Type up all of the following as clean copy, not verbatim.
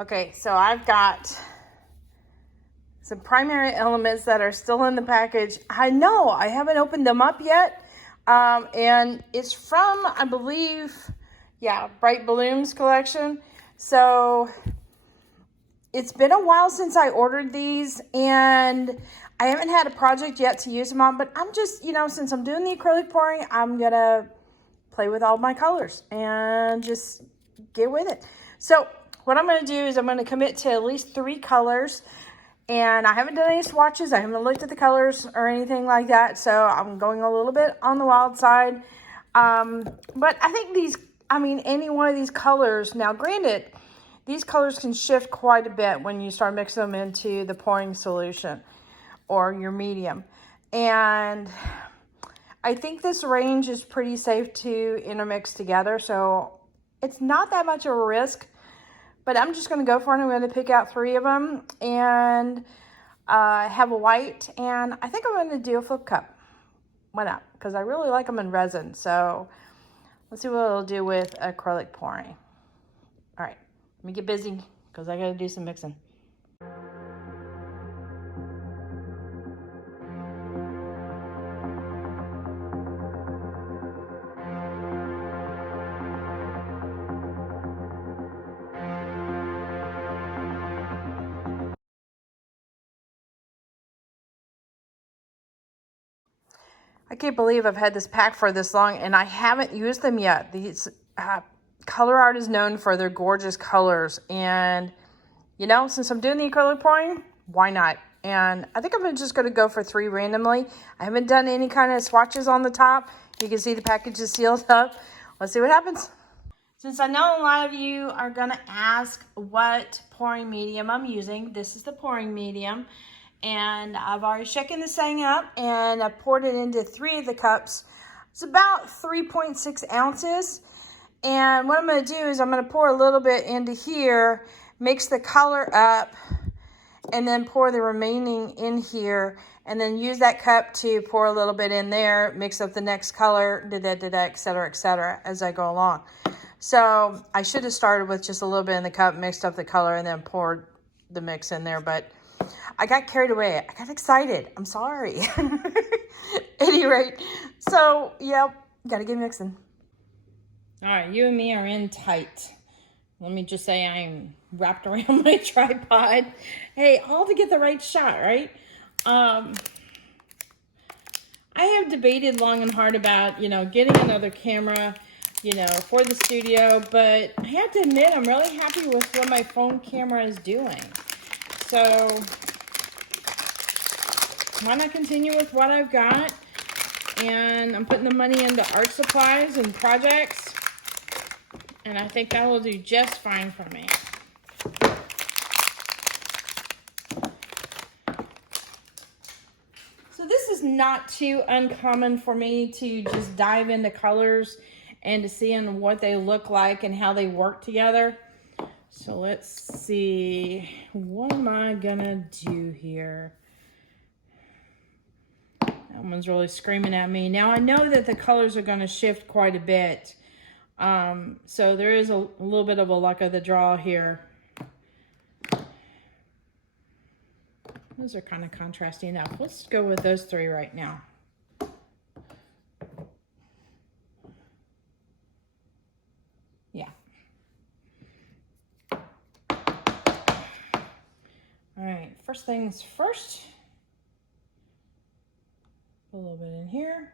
Okay, so I've got some primary elements that are still in the package. I know I haven't opened them up yet. And it's from, I believe, yeah, Bright Balloons collection. So it's been a while since I ordered these, and I haven't had a project yet to use them on, but I'm just, you know, since I'm doing the acrylic pouring, I'm gonna play with all my colors and just get with it. So what I'm going to do is I'm going to commit to at least 3 colors, and I haven't done any swatches. I haven't looked at the colors or anything like that. So I'm going a little bit on the wild side. But I think these, I mean, any one of these colors, now granted, these colors can shift quite a bit when you start mixing them into the pouring solution or your medium. And I think this range is pretty safe to intermix together. So it's not that much of a risk. But I'm just going to go for it. I'm going to pick out 3 of them and have a white. And I think I'm going to do a flip cup. Why not? Because I really like them in resin. So let's see what it'll do with acrylic pouring. All right, let me get busy because I got to do some mixing. I can't believe I've had this pack for this long and I haven't used them yet. These ClaraLawrence is known for their gorgeous colors, and you know, since I'm doing the acrylic pouring, why not? And I think I'm just going to go for 3 randomly. I haven't done any kind of swatches on the top. You can see the package is sealed up. Let's see what happens. Since I know a lot of you are going to ask what pouring medium I'm using, this is the pouring medium. And I've already shaken this thing up and I poured it into 3 of the cups. It's about 3.6 ounces. And what I'm going to do is I'm going to pour a little bit into here, mix the color up, and then pour the remaining in here, and then use that cup to pour a little bit in there, mix up the next color, et cetera, as I go along. So I should have started with just a little bit in the cup, mixed up the color, and then poured the mix in there, but I got carried away. I got excited. I'm sorry. At any rate, so, yep, got to get mixing. All right, you and me are in tight. Let me just say I'm wrapped around my tripod. Hey, all to get the right shot, right? I have debated long and hard about, you know, getting another camera, you know, for the studio, but I have to admit I'm really happy with what my phone camera is doing. So why not continue with what I've got? And I'm putting the money into art supplies and projects, and I think that will do just fine for me. So this is not too uncommon for me to just dive into colors and to seeing what they look like and how they work together. So let's see, what am I gonna do here? That one's really screaming at me. Now I know that the colors are gonna shift quite a bit. So there is a little bit of a luck of the draw here. Those are kind of contrasty enough. Let's go with those 3 right now. Yeah. All right, first things first. A little bit in here.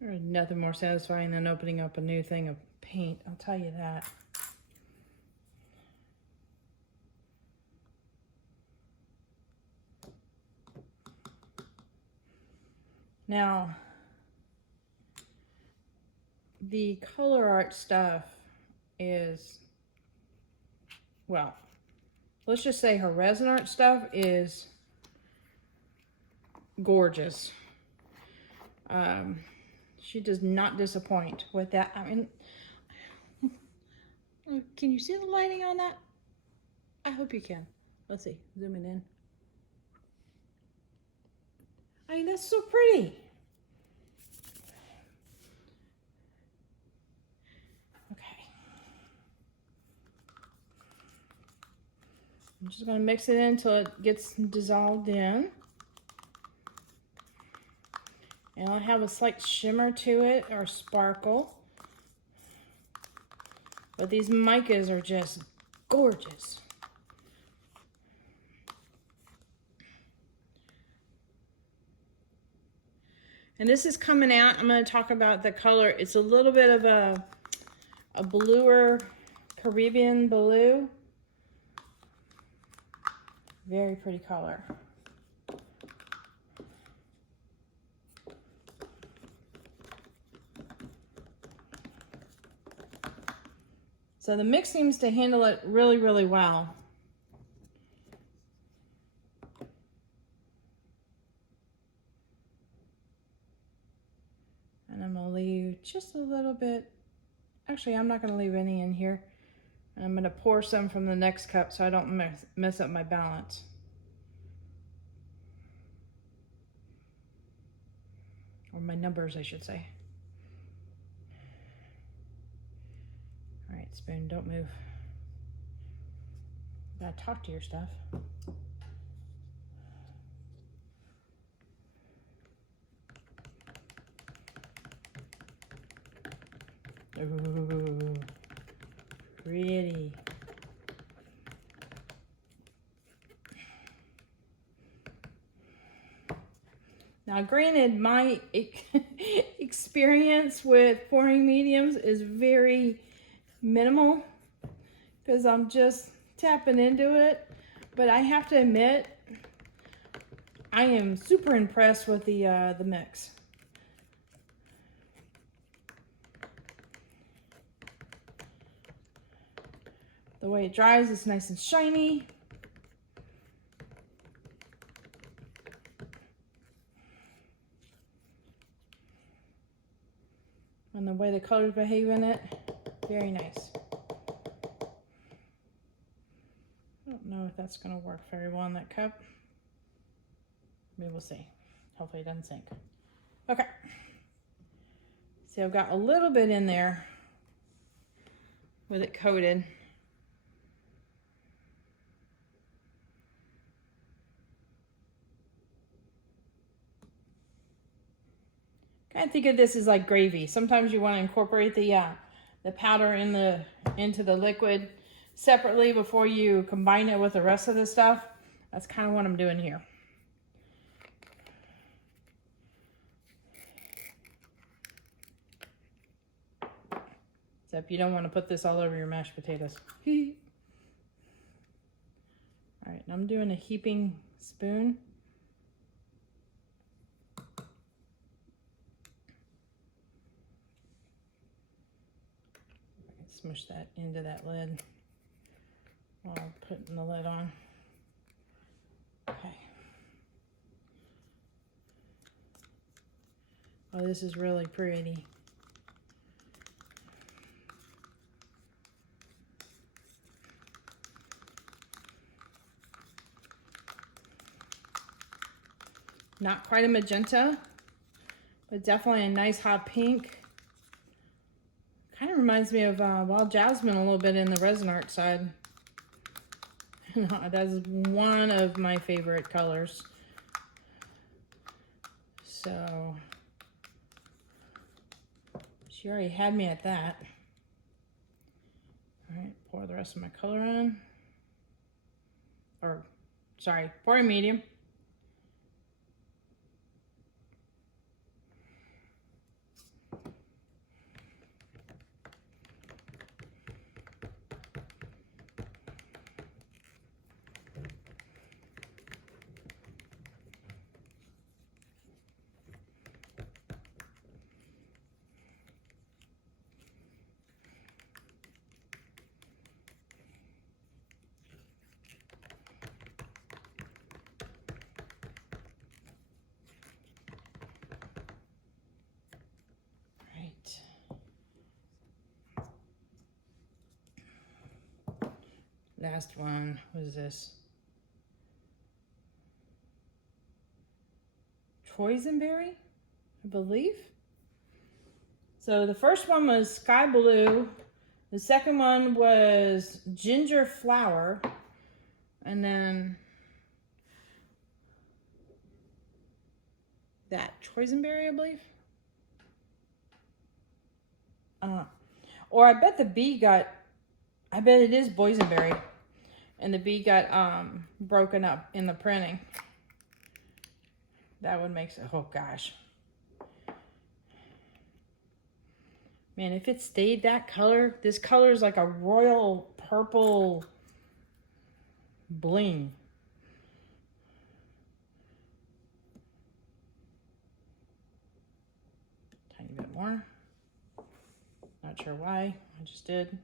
There's nothing more satisfying than opening up a new thing of paint, I'll tell you that. Now, the ClaraLawrence stuff is, well, let's just say her resin art stuff is gorgeous. She does not disappoint with that. I mean, Can you see the lighting on that? I hope you can. Let's see, zooming in. I mean, that's so pretty. Okay. I'm just gonna mix it in until it gets dissolved in. And I'll have a slight shimmer to it, or sparkle. But these micas are just gorgeous. And this is coming out, I'm going to talk about the color. It's a little bit of a bluer, Caribbean blue. Very pretty color. So the mix seems to handle it really, really well. And I'm going to leave just a little bit. Actually, I'm not going to leave any in here. And I'm going to pour some from the next cup so I don't mess up my balance. Or my numbers, I should say. All right, spoon, don't move. You gotta talk to your stuff. Ooh, pretty. Now, granted, my experience with pouring mediums is very minimal because I'm just tapping into it, but I have to admit, I am super impressed with the mix. The way it dries, it's nice and shiny. And the way the colors behave in it, very nice. I don't know if that's going to work very well in that cup. Maybe we'll see. Hopefully it doesn't sink. Okay. See, I've got a little bit in there with it coated. I think of this as like gravy. Sometimes you want to incorporate the powder into the liquid separately before you combine it with the rest of the stuff. That's kind of what I'm doing here. Except you don't want to put this all over your mashed potatoes. All right, I'm doing a heaping spoon. Smush that into that lid while I'm putting the lid on. Okay. Oh, this is really pretty. Not quite a magenta, but definitely a nice hot pink. Kind of reminds me of Wild Jasmine a little bit in the resin art side. That's one of my favorite colors. So, she already had me at that. All right, pour the rest of my color in. Or, sorry, pouring medium. last one was this. Boysenberry, I believe. So the first one was sky blue. The second one was ginger flower. And then that boysenberry, I believe. Or I bet the bee got, I bet it is boysenberry. And the bee got broken up in the printing. That would make sense. Oh gosh. Man, if it stayed that color, this color is like a royal purple bling. Tiny bit more. Not sure why, I just did.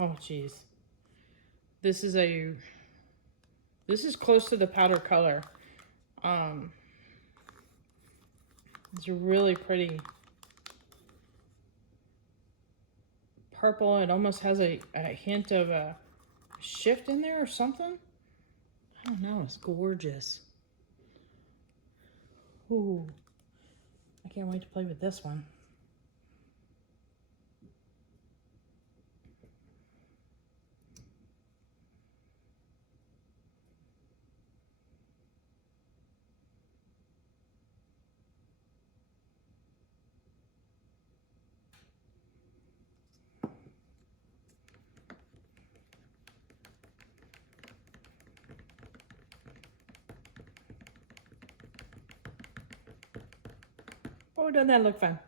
Oh geez. This is close to the powder color. It's really pretty purple. It almost has a hint of a shift in there or something. I don't know, it's gorgeous. Ooh, I can't wait to play with this one. Oh, doesn't that look fun?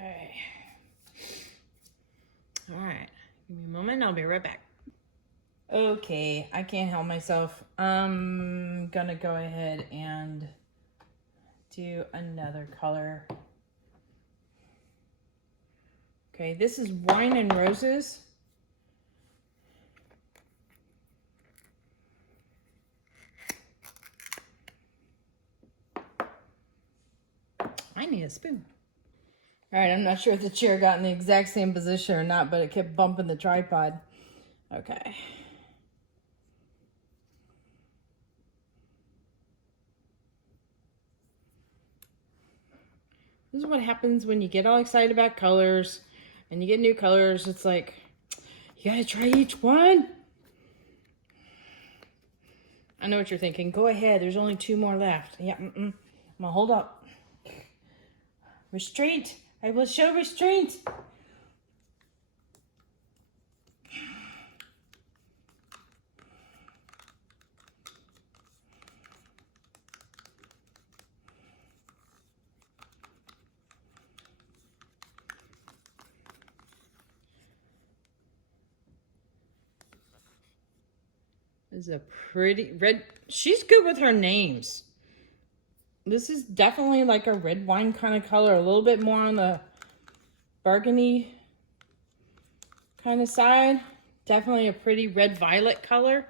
Okay. All right. Give me a moment. I'll be right back. Okay, I can't help myself. I'm gonna go ahead and do another color. Okay, this is Wine and Roses. I need a spoon. All right, I'm not sure if the chair got in the exact same position or not, but it kept bumping the tripod. Okay. This is what happens when you get all excited about colors and you get new colors. It's like, you gotta try each one. I know what you're thinking. Go ahead, there's only 2 more left. Yeah, I'm gonna hold up. Restraint. I will show restraint. This is a pretty red. She's good with her names. This is definitely like a red wine kind of color, a little bit more on the burgundy kind of side. Definitely a pretty red violet color.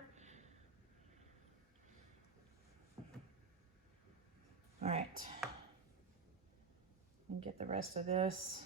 All right. And get the rest of this.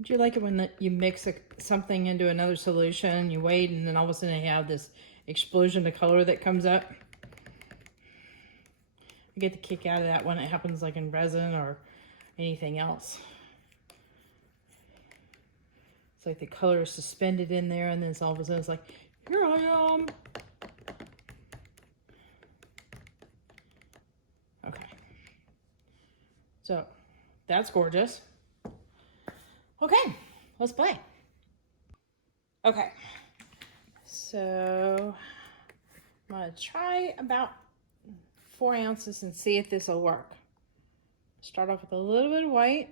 Do you like it when you mix something into another solution, you wait, and then all of a sudden you have this explosion of color that comes up? I get the kick out of that when it happens like in resin or anything else. It's like the color is suspended in there, and then all of a sudden it's like, here I am. Okay. So that's gorgeous. Okay, let's play. Okay, so I'm gonna try about 4 ounces and see if this will work. Start off with a little bit of white.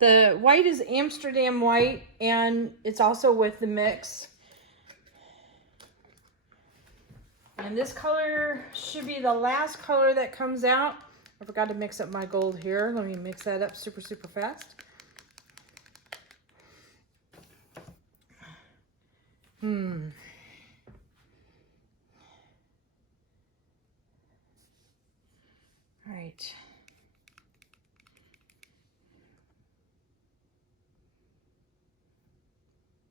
The white is Amsterdam white, and it's also with the mix. And this color should be the last color that comes out. I forgot to mix up my gold here. Let me mix that up super, super fast. All right.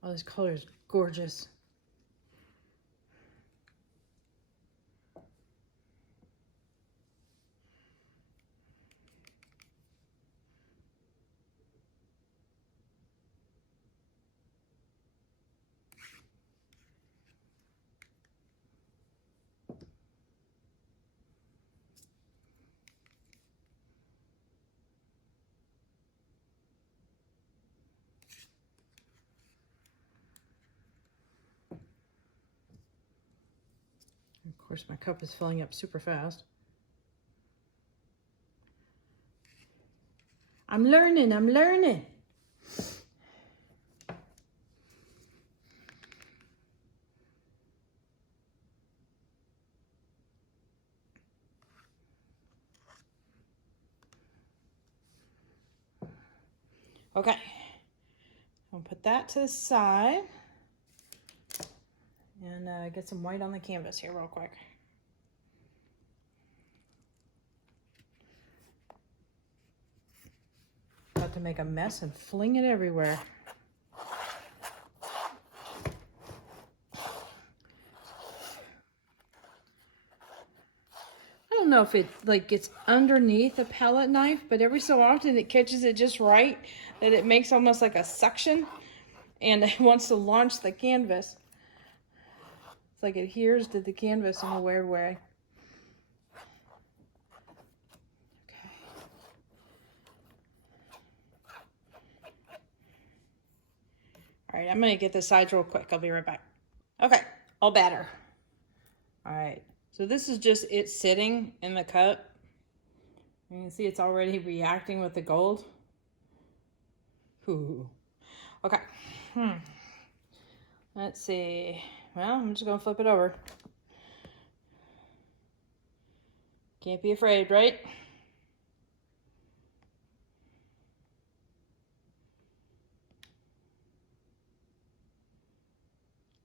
Oh, this color is gorgeous. Of course, my cup is filling up super fast. I'm learning, I'm learning. Okay, I'll put that to the side and get some white on the canvas here real quick. About to make a mess and fling it everywhere. I don't know if it like gets underneath a palette knife, but every so often it catches it just right that it makes almost like a suction and it wants to launch the canvas. It's like it adheres to the canvas in a weird way. Okay. All right, I'm gonna get the sides real quick. I'll be right back. Okay, all batter. All right, so this is just it sitting in the cup. You can see it's already reacting with the gold. Ooh. Okay. Let's see. Well, I'm just gonna flip it over. Can't be afraid, right?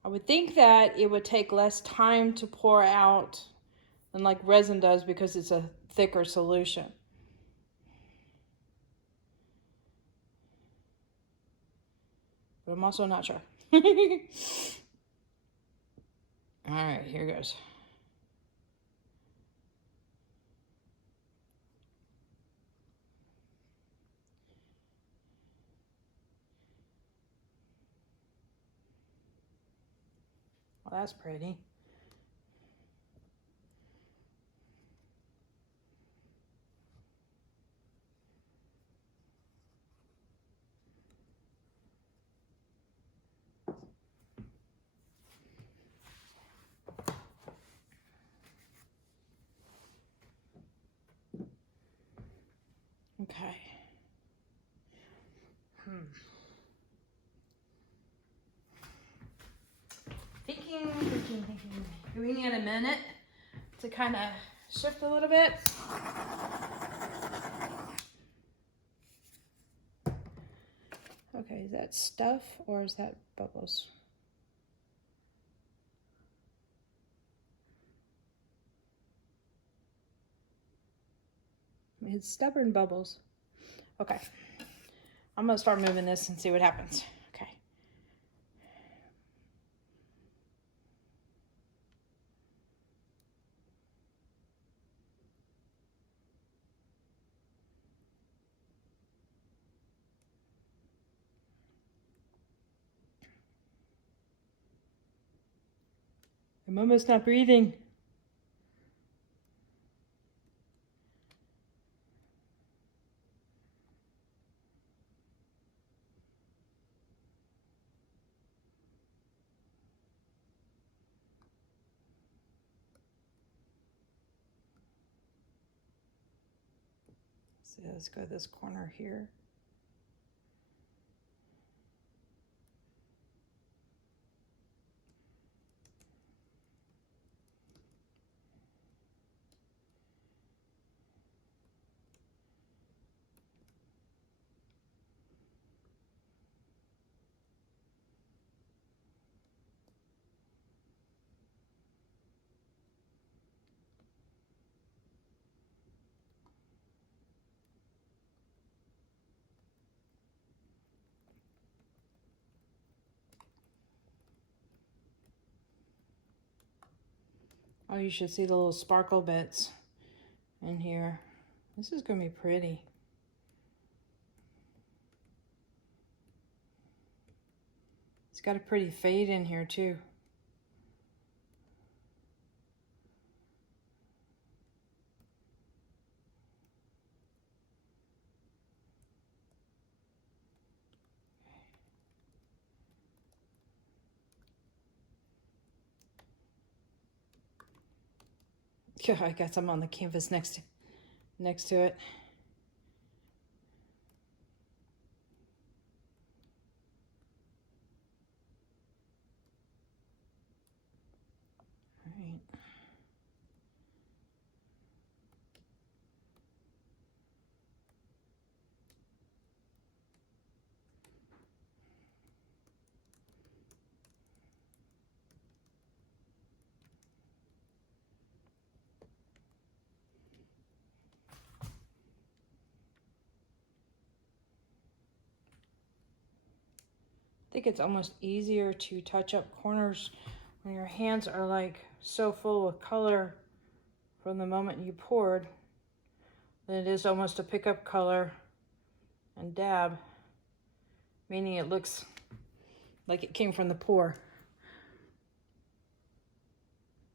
I would think that it would take less time to pour out than like resin does because it's a thicker solution. But I'm also not sure. All right, here goes. Well, that's pretty. Okay. Thinking, giving it a minute to kind of shift a little bit. Okay, is that stuff or is that bubbles? It's stubborn bubbles. Okay. I'm gonna start moving this and see what happens. Okay. I'm almost not breathing. So let's go to this corner here. Oh, you should see the little sparkle bits in here. This is gonna be pretty. It's got a pretty fade in here too. Yeah, I got some on the canvas next to it. All right. I think it's almost easier to touch up corners when your hands are like so full of color from the moment you poured than it is almost to pick up color and dab, meaning it looks like it came from the pour.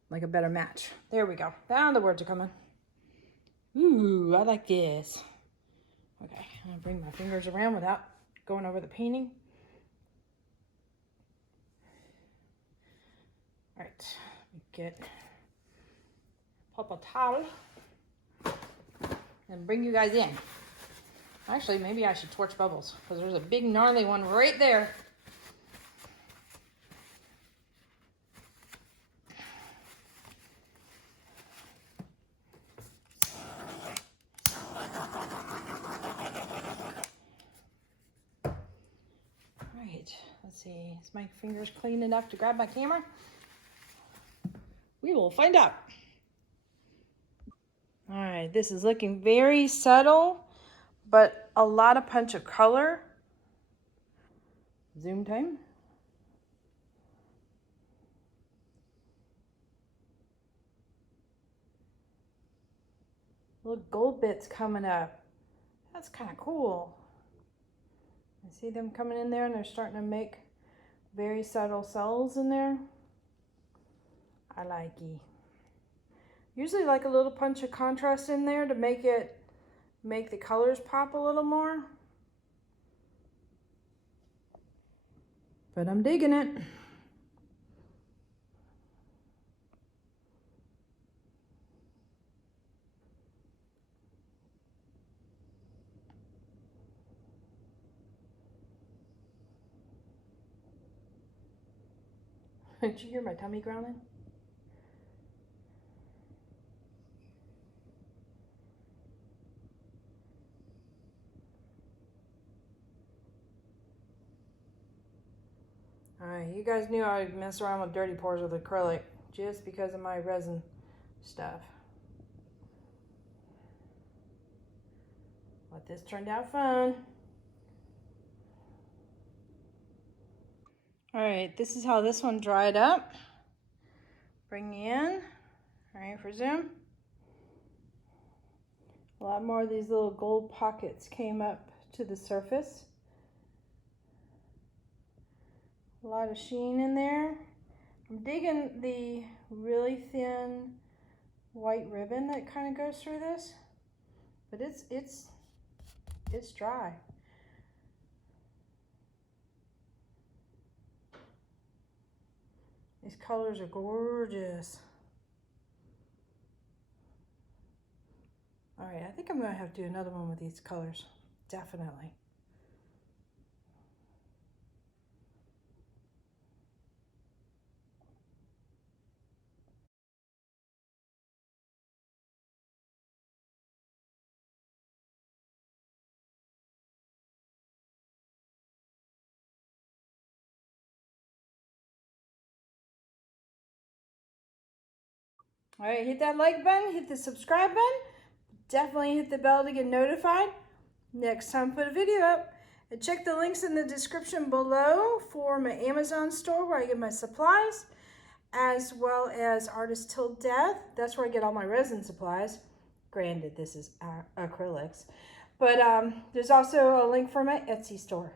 Like a better match. There we go. Now the words are coming. Ooh, I like this. Okay, I'm gonna bring my fingers around without going over the painting. All right, get pop a towel and bring you guys in. Actually, maybe I should torch bubbles because there's a big gnarly one right there. All right, let's see. Is my fingers clean enough to grab my camera? We will find out. All right, this is looking very subtle, but a lot of punch of color. Zoom time. Little gold bits coming up. That's kind of cool. I see them coming in there and they're starting to make very subtle cells in there. I like it. Usually like a little punch of contrast in there to make the colors pop a little more. But I'm digging it. Did you hear my tummy growling? Alright, you guys knew I would mess around with dirty pours with acrylic just because of my resin stuff. But this turned out fun. All right, this is how this one dried up. Bring in, all right, for zoom. A lot more of these little gold pockets came up to the surface. A lot of sheen in there. I'm digging the really thin white ribbon that kind of goes through this, but it's dry. These colors are gorgeous. All right, I think I'm gonna have to do another one with these colors, definitely. All right, hit that like button, hit the subscribe button. Definitely hit the bell to get notified next time I put a video up. And check the links in the description below for my Amazon store where I get my supplies, as well as Artist Till Death. That's where I get all my resin supplies. Granted, this is acrylics. But there's also a link for my Etsy store.